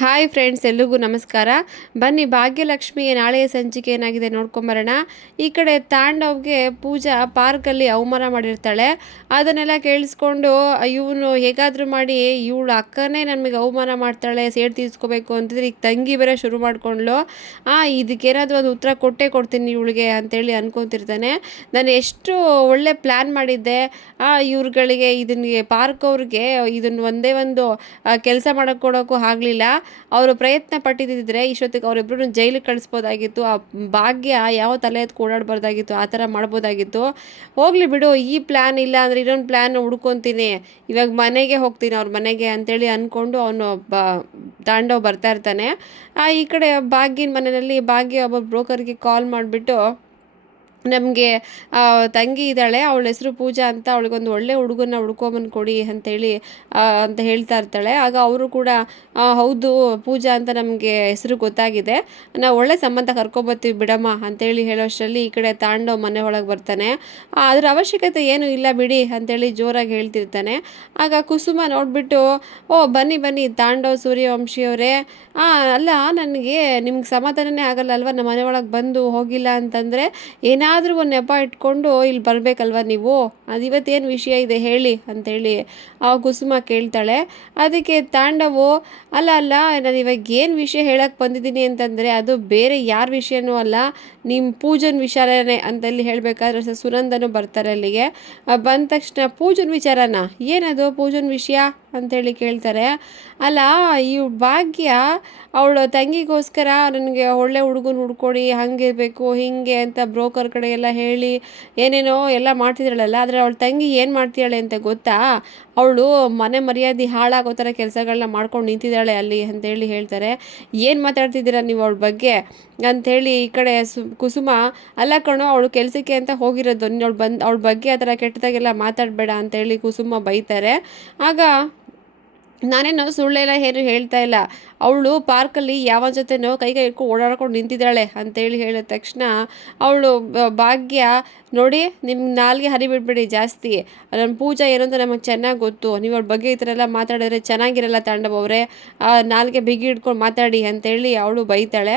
Hi friends, ಎಲ್ರಿಗೂ ನಮಸ್ಕಾರ. ಬನ್ನಿ, ಭಾಗ್ಯಲಕ್ಷ್ಮಿಗೆ ನಾಳೆಯ ಸಂಚಿಕೆ ಏನಾಗಿದೆ ನೋಡ್ಕೊಂಬರೋಣ. ಈ ಕಡೆ ತಾಂಡವ್ಗೆ ಪೂಜಾ ಪಾರ್ಕಲ್ಲಿ ಅವಮಾನ ಮಾಡಿರ್ತಾಳೆ. ಅದನ್ನೆಲ್ಲ ಕೇಳಿಸ್ಕೊಂಡು ಇವನು ಹೇಗಾದರೂ ಮಾಡಿ ಇವಳು ಅಕ್ಕನೇ ನಮಗೆ ಅವಮಾನ ಮಾಡ್ತಾಳೆ, ಸೇಡು ತೀರಿಸ್ಕೋಬೇಕು ಅಂತಿದ್ರೆ ಈಗ ತಂಗಿ ಬೇರೆ ಶುರು ಮಾಡ್ಕೊಂಡ್ಲು. ಇದಕ್ಕೇನಾದರೂ ಒಂದು ಉತ್ತರ ಕೊಟ್ಟೇ ಕೊಡ್ತೀನಿ ಇವಳಿಗೆ ಅಂತೇಳಿ ಅನ್ಕೊತಿರ್ತಾನೆ. ನಾನು ಎಷ್ಟು ಒಳ್ಳೆ ಪ್ಲ್ಯಾನ್ ಮಾಡಿದ್ದೆ ಇವ್ರುಗಳಿಗೆ, ಇದನ್ಗೆ ಪಾರ್ಕ್ ಅವ್ರಿಗೆ ಇದನ್ನು ಒಂದೇ ಒಂದು ಕೆಲಸ ಮಾಡೋಕ್ಕೆ ಕೊಡೋಕ್ಕೂ ಆಗಲಿಲ್ಲ. ಅವರು ಪ್ರಯತ್ನ ಪಟ್ಟಿದ್ದಿದ್ರೆ ಇಷ್ಟೊತ್ತಿಗೆ ಅವರಿಬ್ಬರು ಜೈಲಿಗೆ ಕಳಿಸ್ಬೋದಾಗಿತ್ತು. ಆ ಭಾಗ್ಯ ಯಾವ ತಲೆ ಎತ್ತಿ ಓಡಾಡಬಾರ್ದಾಗಿತ್ತು, ಆ ಥರ ಮಾಡ್ಬೋದಾಗಿತ್ತು. ಹೋಗಲಿ ಬಿಡು, ಈ ಪ್ಲ್ಯಾನ್ ಇಲ್ಲ ಅಂದರೆ ಇನ್ನೊಂದು ಪ್ಲ್ಯಾನ್ ಹುಡ್ಕೊತೀನಿ, ಇವಾಗ ಮನೆಗೆ ಹೋಗ್ತೀನಿ ಅವ್ರ ಮನೆಗೆ ಅಂತೇಳಿ ಅಂದ್ಕೊಂಡು ಅವನು ತಾಂಡವ್ ಬರ್ತಾ ಇರ್ತಾನೆ. ಈ ಕಡೆ ಭಾಗ್ಯನ ಮನೆಯಲ್ಲಿ ಭಾಗ್ಯ ಒಬ್ಬ ಬ್ರೋಕರ್ಗೆ ಕಾಲ್ ಮಾಡಿಬಿಟ್ಟು, ನಮಗೆ ತಂಗಿ ಇದ್ದಾಳೆ, ಅವಳ ಹೆಸರು ಪೂಜಾ ಅಂತ, ಅವಳಿಗೊಂದು ಒಳ್ಳೆ ಹುಡುಗನ ಹುಡ್ಕೊಂಬಂದು ಕೊಡಿ ಅಂತೇಳಿ ಅಂತ ಹೇಳ್ತಾ ಇರ್ತಾಳೆ. ಆಗ ಅವರು ಕೂಡ ಹೌದು ಪೂಜಾ ಅಂತ ನಮಗೆ ಹೆಸರು ಗೊತ್ತಾಗಿದೆ, ನಾವು ಒಳ್ಳೆ ಸಂಬಂಧ ಕರ್ಕೊಬರ್ತೀವಿ ಬಿಡಮ್ಮ ಅಂತೇಳಿ ಹೇಳೋಷ್ಟರಲ್ಲಿ ಈ ಕಡೆ ತಾಂಡವ್ ಮನೆ ಒಳಗೆ ಬರ್ತಾನೆ. ಅದ್ರ ಅವಶ್ಯಕತೆ ಏನೂ ಇಲ್ಲ ಬಿಡಿ ಅಂತೇಳಿ ಜೋರಾಗಿ ಹೇಳ್ತಿರ್ತಾನೆ. ಆಗ ಕುಸುಮ ನೋಡಿಬಿಟ್ಟು, ಬನ್ನಿ ಬನ್ನಿ ತಾಂಡವ್ ಸೂರ್ಯವಂಶಿಯವರೇ, ಅಲ್ಲ ನನಗೆ ನಿಮ್ಗೆ ಸಮಾಧಾನನೇ ಆಗಲ್ಲ ಅಲ್ವಾ, ನಮ್ಮ ಮನೆ ಒಳಗೆ ಬಂದು ಹೋಗಿಲ್ಲ ಅಂತಂದರೆ ಏನಾದರೂ ಒಂದು ನೆಪ ಇಟ್ಕೊಂಡು ಇಲ್ಲಿ ಬರಬೇಕಲ್ವ ನೀವು, ಅದು ಇವತ್ತೇನು ವಿಷಯ ಇದೆ ಹೇಳಿ ಅಂತೇಳಿ ಕುಸುಮ ಕೇಳ್ತಾಳೆ. ಅದಕ್ಕೆ ತಾಂಡವು, ಅಲ್ಲ ನಾನು ಇವಾಗ ಏನು ವಿಷಯ ಹೇಳಕ್ಕೆ ಬಂದಿದ್ದೀನಿ ಅಂತಂದರೆ ಅದು ಬೇರೆ ಯಾರ ವಿಷಯನೂ ಅಲ್ಲ, ನಿಮ್ಮ ಪೂಜನ್ ವಿಚಾರನೇ ಅಂತಲ್ಲಿ ಹೇಳಬೇಕಾದ್ರೆ ಸುನಂದನು ಬರ್ತಾರೆ ಅಲ್ಲಿಗೆ. ಬಂದ ತಕ್ಷಣ ಪೂಜನ್ ವಿಚಾರನ, ಏನದು ಪೂಜನ್ ವಿಷಯ ಅಂಥೇಳಿ ಕೇಳ್ತಾರೆ. ಅಲ್ಲ, ಈ ಭಾಗ್ಯ ಅವಳ ತಂಗಿಗೋಸ್ಕರ ನನಗೆ ಒಳ್ಳೆ ಹುಡುಗನ ಹುಡ್ಕೊಡಿ, ಹಂಗಿರಬೇಕು ಹಿಂಗೆ ಅಂತ ಬ್ರೋಕರ್ ಕಡೆ ಎಲ್ಲ ಹೇಳಿ ಏನೇನೋ ಎಲ್ಲ ಮಾಡ್ತಿದ್ದಾಳಲ್ಲ, ಆದರೆ ಅವಳ ತಂಗಿ ಏನು ಮಾಡ್ತಿದ್ದಾಳೆ ಅಂತ ಗೊತ್ತಾ, ಅವಳು ಮನೆ ಮರ್ಯಾದೆ ಹಾಳಾಗೋ ಥರ ಕೆಲಸಗಳನ್ನ ಮಾಡ್ಕೊಂಡು ನಿಂತಿದ್ದಾಳೆ ಅಲ್ಲಿ ಅಂತೇಳಿ ಹೇಳ್ತಾರೆ. ಏನು ಮಾತಾಡ್ತಿದ್ದೀರಾ ನೀವು ಅವಳ ಬಗ್ಗೆ ಅಂಥೇಳಿ ಈ ಕಡೆ ಕುಸುಮ, ಅಲ್ಲ ಕಣೋ ಅವಳು ಕೆಲಸಕ್ಕೆ ಅಂತ ಹೋಗಿರೋದು, ಅವಳ ಬಗ್ಗೆ ಆ ಥರ ಕೆಟ್ಟದಾಗೆಲ್ಲ ಮಾತಾಡಬೇಡ ಅಂತೇಳಿ ಕುಸುಮ ಬೈತಾರೆ. ಆಗ ನಾನೇನೋ ಸುಳ್ಳೆಲ್ಲ ಏನು ಹೇಳ್ತಾ ಇಲ್ಲ, ಅವಳು ಪಾರ್ಕಲ್ಲಿ ಯಾವ ಜೊತೆನೋ ಕೈ ಇಟ್ಕೊಂಡು ಓಡಾಡ್ಕೊಂಡು ನಿಂತಿದ್ದಾಳೆ ಅಂತೇಳಿ ಹೇಳಿದ ತಕ್ಷಣ ಅವಳು ಭಾಗ್ಯ, ನೋಡಿ ನಿಮ್ಮ ನಾಲ್ಗೆ ಹರಿಬಿಡ್ಬೇಡಿ ಜಾಸ್ತಿ, ನನ್ನ ಪೂಜಾ ಏನು ಅಂತ ನಮಗೆ ಚೆನ್ನಾಗಿ ಗೊತ್ತು, ನೀವು ಅವ್ರ ಬಗ್ಗೆ ಈ ಥರ ಎಲ್ಲ ಮಾತಾಡಿದ್ರೆ ಚೆನ್ನಾಗಿರಲ್ಲ ತಾಂಡವ್ ಅವರೇ, ನಾಲ್ಗೆ ಬಿಗಿ ಹಿಡ್ಕೊಂಡು ಮಾತಾಡಿ ಅಂತೇಳಿ ಅವಳು ಬೈತಾಳೆ.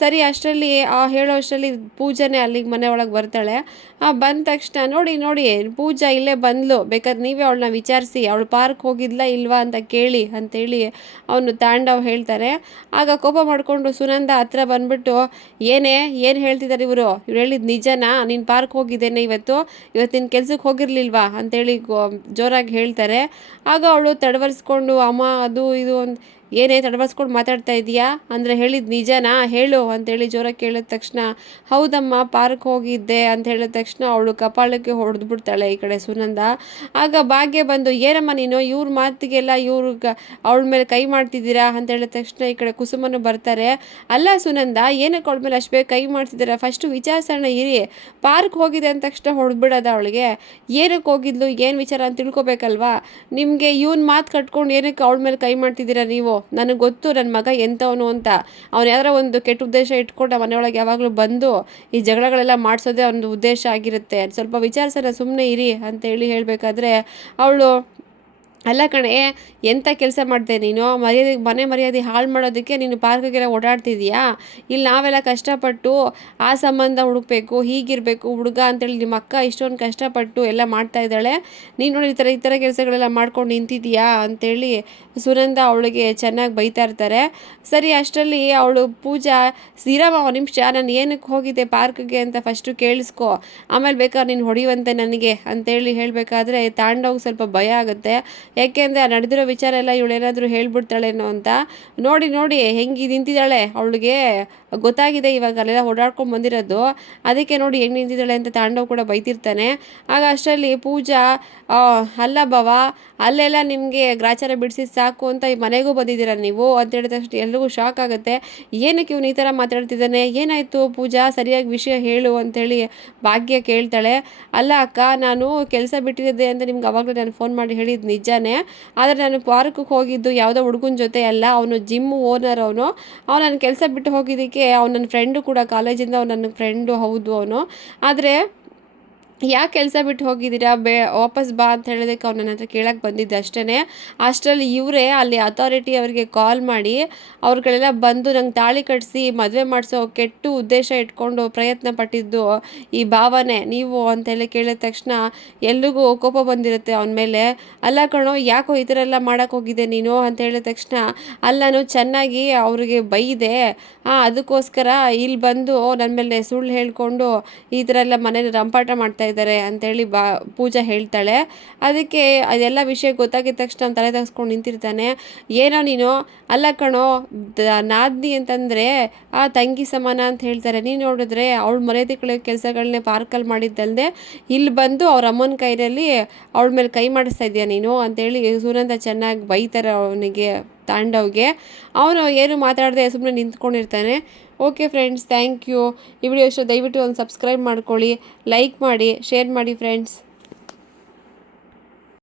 ಸರಿ, ಅಷ್ಟರಲ್ಲಿ ಹೇಳೋ ಅಷ್ಟರಲ್ಲಿ ಪೂಜಾನೇ ಅಲ್ಲಿಗೆ ಮನೆ ಒಳಗೆ ಬರ್ತಾಳೆ. ಬಂದ ತಕ್ಷಣ ನೋಡಿ ಪೂಜಾ ಇಲ್ಲೇ ಬಂದ್ಲು, ಬೇಕಾದ್ರೆ ನೀವೇ ಅವಳನ್ನ ವಿಚಾರಿಸಿ, ಅವಳು ಪಾರ್ಕ್ ಹೋಗಿದ್ಲಾ ಇಲ್ವಾ ಅಂತ ಕೇಳಿ ಅಂತೇಳಿ ಅವನು ತಾಂಡವ್ ಹೇಳ್ತಾರೆ. ಆಗ ಕೋಪ ಮಾಡಿಕೊಂಡು ಸುನಂದ ಹತ್ರ ಬಂದ್ಬಿಟ್ಟು, ಏನು ಹೇಳ್ತಿದ್ದಾರೆ ಇವರು ಹೇಳಿದ ನಿಜನಾ, ನೀನು ಪಾರ್ಕ್ ಹೋಗಿದ್ದೇನೆ ಇವತ್ತಿನ ಕೆಲ್ಸಕ್ಕೆ ಹೋಗಿರ್ಲಿಲ್ವಾ ಅಂತೇಳಿ ಜೋರಾಗಿ ಹೇಳ್ತಾರೆ. ಆಗ ಅವಳು ತಡವರಿಸ್ಕೊಂಡು, ಅಮ್ಮ ಅದು ಇದು ಏನೇ ತಡವರ್ಸ್ಕೊಂಡು ಮಾತಾಡ್ತಾ ಇದೀಯಾ ಅಂದರೆ ಹೇಳಿದ ನಿಜನಾ ಹೇಳು ಅಂತೇಳಿ ಜೋರಾಗಿ ಕೇಳಿದ ತಕ್ಷಣ, ಹೌದಮ್ಮ ಪಾರ್ಕ್ ಹೋಗಿದ್ದೆ ಅಂತ ಹೇಳಿದ ತಕ್ಷಣ ಅವಳು ಕಪಾಳಕ್ಕೆ ಹೊಡೆದು ಬಿಡ್ತಾಳೆ ಈ ಕಡೆ ಸುನಂದ. ಆಗ ಭಾಗ್ಯ ಬಂದು, ಏನಮ್ಮ ನೀನು ಇವ್ರ ಮಾತಿಗೆಲ್ಲ ಅವಳ ಮೇಲೆ ಕೈ ಮಾಡ್ತಿದ್ದೀರಾ ಅಂತ ಹೇಳಿದ ತಕ್ಷಣ ಈ ಕಡೆ ಕುಸುಮನು ಬರ್ತಾರೆ. ಅಲ್ಲ ಸುನಂದ, ಏನಕ್ಕೆ ಅವಳ ಮೇಲೆ ಅಷ್ಟು ಬೇಗ ಕೈ ಮಾಡ್ತಿದ್ದೀರಾ, ಫಸ್ಟು ವಿಚಾರಿಸೋಣ ಇರಿ, ಪಾರ್ಕ್ ಹೋಗಿದೆ ಅಂದ ತಕ್ಷಣ ಹೊಡೆದ್ಬಿಡೋದ ಅವಳಿಗೆ, ಏನಕ್ಕೆ ಹೋಗಿದ್ಲು ಏನು ವಿಚಾರ ಅಂತ ತಿಳ್ಕೊಬೇಕಲ್ವಾ, ನಿಮಗೆ ಇವನ್ ಮಾತು ಕಟ್ಕೊಂಡು ಏನಕ್ಕೆ ಅವಳ ಮೇಲೆ ಕೈ ಮಾಡ್ತಿದ್ದೀರಾ ನೀವು, ನನಗೆ ಗೊತ್ತು ನನ್ನ ಮಗ ಎಂಥವನು ಅಂತ, ಅವ್ನು ಯಾರೋ ಒಂದು ಕೆಟ್ಟ ಉದ್ದೇಶ ಇಟ್ಕೊಂಡು ಮನೆಯೊಳಗೆ ಯಾವಾಗಲೂ ಬಂದು ಈ ಜಗಳಗಳೆಲ್ಲ ಮಾಡಿಸೋದೇ ಒಂದು ಉದ್ದೇಶ ಆಗಿರುತ್ತೆ, ಸ್ವಲ್ಪ ವಿಚಾರಿಸೋಣ ಸುಮ್ಮನೆ ಇರಿ ಅಂತೇಳಿ ಹೇಳಬೇಕಾದ್ರೆ ಅವಳು, ಅಲ್ಲ ಕಣೆ, ಎಂಥ ಕೆಲಸ ಮಾಡಿದೆ ನೀನು, ಮನೆ ಮರ್ಯಾದೆ ಹಾಳು ಮಾಡೋದಕ್ಕೆ ನೀನು ಪಾರ್ಕಿಗೆಲ್ಲ ಓಡಾಡ್ತಿದ್ಯಾ, ಇಲ್ಲಿ ನಾವೆಲ್ಲ ಕಷ್ಟಪಟ್ಟು ಆ ಸಂಬಂಧ ಹುಡುಕಬೇಕು, ಹೀಗಿರಬೇಕು ಹುಡುಗ ಅಂತೇಳಿ ನಿಮ್ಮ ಅಕ್ಕ ಇಷ್ಟೊಂದು ಕಷ್ಟಪಟ್ಟು ಎಲ್ಲ ಮಾಡ್ತಾ ಇದ್ದಾಳೆ, ನೀನು ನೋಡಿ ಈ ಥರ ಕೆಲಸಗಳೆಲ್ಲ ಮಾಡ್ಕೊಂಡು ನಿಂತಿದ್ಯಾ ಅಂತೇಳಿ ಸುನಂದ ಅವಳಿಗೆ ಚೆನ್ನಾಗಿ ಬೈತಾ ಇರ್ತಾರೆ. ಸರಿ, ಅಷ್ಟರಲ್ಲಿ ಅವಳು ಪೂಜಾ, ಶ್ರೀರಾಮ ಒಂದು ನಿಮಿಷ, ನಾನು ಏನಕ್ಕೆ ಹೋಗಿದ್ದೆ ಪಾರ್ಕ್ಗೆ ಅಂತ ಫಸ್ಟು ಕೇಳಿಸ್ಕೊ, ಆಮೇಲೆ ಬೇಕಾದ್ರೆ ನೀನು ಹೊಡೆಯುವಂತೆ ನನಗೆ ಅಂತೇಳಿ ಹೇಳಬೇಕಾದ್ರೆ ತಾಂಡವ್ಗೆ ಸ್ವಲ್ಪ ಭಯ ಆಗುತ್ತೆ. ಯಾಕೆಂದರೆ ನಡೆದಿರೋ ವಿಚಾರ ಎಲ್ಲ ಇವಳೇನಾದರೂ ಹೇಳ್ಬಿಡ್ತಾಳೇನೋ ಅಂತ. ನೋಡಿ ಹೆಂಗೆ ನಿಂತಿದ್ದಾಳೆ, ಅವಳಿಗೆ ಗೊತ್ತಾಗಿದೆ ಇವಾಗ ಅಲ್ಲೆಲ್ಲ ಓಡಾಡ್ಕೊಂಡು ಬಂದಿರೋದು, ಅದಕ್ಕೆ ನೋಡಿ ಹೆಂಗೆ ನಿಂತಿದ್ದಾಳೆ ಅಂತ ತಾಂಡವ್ ಕೂಡ ಬೈತಿರ್ತಾನೆ. ಆಗ ಅಷ್ಟರಲ್ಲಿ ಪೂಜಾ, ಅಲ್ಲ ಬಾವ, ಅಲ್ಲೆಲ್ಲ ನಿಮಗೆ ಗ್ರಾಚಾರ ಬಿಡಿಸಿ ಸಾಕು ಅಂತ ಈ ಮನೆಗೂ ಬಂದಿದ್ದೀರಾ ನೀವು ಅಂತ ಹೇಳಿದ ತಕ್ಷಣ ಎಲ್ರಿಗೂ ಶಾಕ್ ಆಗುತ್ತೆ. ಏನಕ್ಕೆ ಇವನು ಈ ಥರ ಮಾತಾಡ್ತಿದ್ದಾನೆ, ಏನಾಯಿತು ಪೂಜಾ ಸರಿಯಾಗಿ ವಿಷಯ ಹೇಳು ಅಂತೇಳಿ ಭಾಗ್ಯ ಕೇಳ್ತಾಳೆ. ಅಲ್ಲ ಅಕ್ಕ, ನಾನು ಕೆಲಸ ಬಿಟ್ಟಿದ್ದೆ ಅಂತ ನಿಮ್ಗೆ ಅವಾಗಲೇ ನಾನು ಫೋನ್ ಮಾಡಿ ಹೇಳಿದ್ದು ನಿಜಾನೇ, ಆದರೆ ನಾನು ಪಾರ್ಕ್ಗೆ ಹೋಗಿದ್ದು ಯಾವುದೋ ಹುಡುಗನ ಜೊತೆ ಅಲ್ಲ, ಅವನು ಜಿಮ್ ಓನರ್, ಅವನು ನನ್ನ ಕೆಲಸ ಬಿಟ್ಟು ಹೋಗಿದ್ದಕ್ಕೆ ಅವ್ನು ನನ್ನ ಫ್ರೆಂಡು ಕೂಡ, ಕಾಲೇಜಿಂದ ಅವ್ನು ನನ್ನ ಫ್ರೆಂಡು ಹೌದು ಅವನು, ಆದರೆ ಯಾಕೆ ಕೆಲಸ ಬಿಟ್ಟು ಹೋಗಿದ್ದೀರಾ ವಾಪಸ್ ಬಾ ಅಂತ ಹೇಳಿದಕ್ಕೆ ಅವ್ನು ನನ್ನ ಹತ್ರ ಕೇಳಕ್ಕೆ ಬಂದಿದ್ದೆ ಅಷ್ಟೇ. ಅಷ್ಟರಲ್ಲಿ ಇವರೇ ಅಲ್ಲಿ ಅಥಾರಿಟಿ ಅವರಿಗೆ ಕಾಲ್ ಮಾಡಿ ಅವ್ರುಗಳೆಲ್ಲ ಬಂದು ನಂಗೆ ತಾಳಿ ಕಟ್ಟಿಸಿ ಮದುವೆ ಮಾಡಿಸೋ ಕೆಟ್ಟ ಉದ್ದೇಶ ಇಟ್ಕೊಂಡು ಪ್ರಯತ್ನ ಪಟ್ಟಿದ್ದು ಈ ಭಾವನೆ ನೀವು ಅಂತೇಳಿ ಕೇಳಿದ ತಕ್ಷಣ ಎಲ್ರಿಗೂ ಕೋಪ ಬಂದಿರುತ್ತೆ ಅವನ ಮೇಲೆ. ಅಲ್ಲ ಕಣೋ ಯಾಕೋ ಈ ಥರ ಎಲ್ಲ ಮಾಡೋಕ್ಕೆ ಹೋಗಿದೆ ನೀನು ಅಂತ ಹೇಳಿದ ತಕ್ಷಣ ಅಲ್ಲಿ ನಾನು ಚೆನ್ನಾಗಿ ಅವ್ರಿಗೆ ಬೈದೆ, ಅದಕ್ಕೋಸ್ಕರ ಇಲ್ಲಿ ಬಂದು ನನ್ನ ಮೇಲೆ ಸುಳ್ಳು ಹೇಳ್ಕೊಂಡು ಈ ಥರ ಎಲ್ಲ ಮನೇಲಿ ರಂಪಾಟ ಮಾಡ್ತಾ ಇದ್ದಾರೆ ಅಂತೇಳಿ ಪೂಜಾ ಹೇಳ್ತಾಳೆ. ಅದಕ್ಕೆ ಅದೆಲ್ಲ ವಿಷಯ ಗೊತ್ತಾಗಿದ ತಕ್ಷಣ ಅವ್ನು ತಲೆ ತಗ್ಸ್ಕೊಂಡು ನಿಂತಿರ್ತಾನೆ. ಏನೋ ನೀನು, ಅಲ್ಲ ಕಣೋ ನಾದ್ನಿ ಅಂತಂದರೆ ಆ ತಂಗಿ ಸಮಾನ ಅಂತ ಹೇಳ್ತಾರೆ, ನೀನು ನೋಡಿದ್ರೆ ಅವಳು ಮರ್ಯಾದೆ ಕಳೆಯೋ ಕೆಲಸಗಳನ್ನೇ ಪಾರ್ಕಲ್ಲಿ ಮಾಡಿದ್ದಲ್ಲದೆ ಇಲ್ಲಿ ಬಂದು ಅವ್ರ ಅಮ್ಮನ ಕೈಯಲ್ಲಿ ಅವಳ ಮೇಲೆ ಕೈ ಮಾಡಿಸ್ತಾ ಇದೆಯಾ ನೀನು ಅಂತೇಳಿ ಸುನಂದ ಚೆನ್ನಾಗಿ ಬೈತಾರೆ ಅವನಿಗೆ, ತಾಂಡವ್ಗೆ. ಅವನು ಏನು ಮಾತಾಡದೆ ಸುಮ್ಮನೆ ನಿಂತ್ಕೊಂಡಿರ್ತಾನೆ. Okay friends, thank you. ಈ ವಿಡಿಯೋ ಇಷ್ಟ ದಯವಿಟ್ಟು ಒಂದು ಸಬ್ಸ್ಕ್ರೈಬ್ ಮಾಡ್ಕೊಳ್ಳಿ, ಲೈಕ್ ಮಾಡಿ, ಶೇರ್ ಮಾಡಿ ಫ್ರೆಂಡ್ಸ್.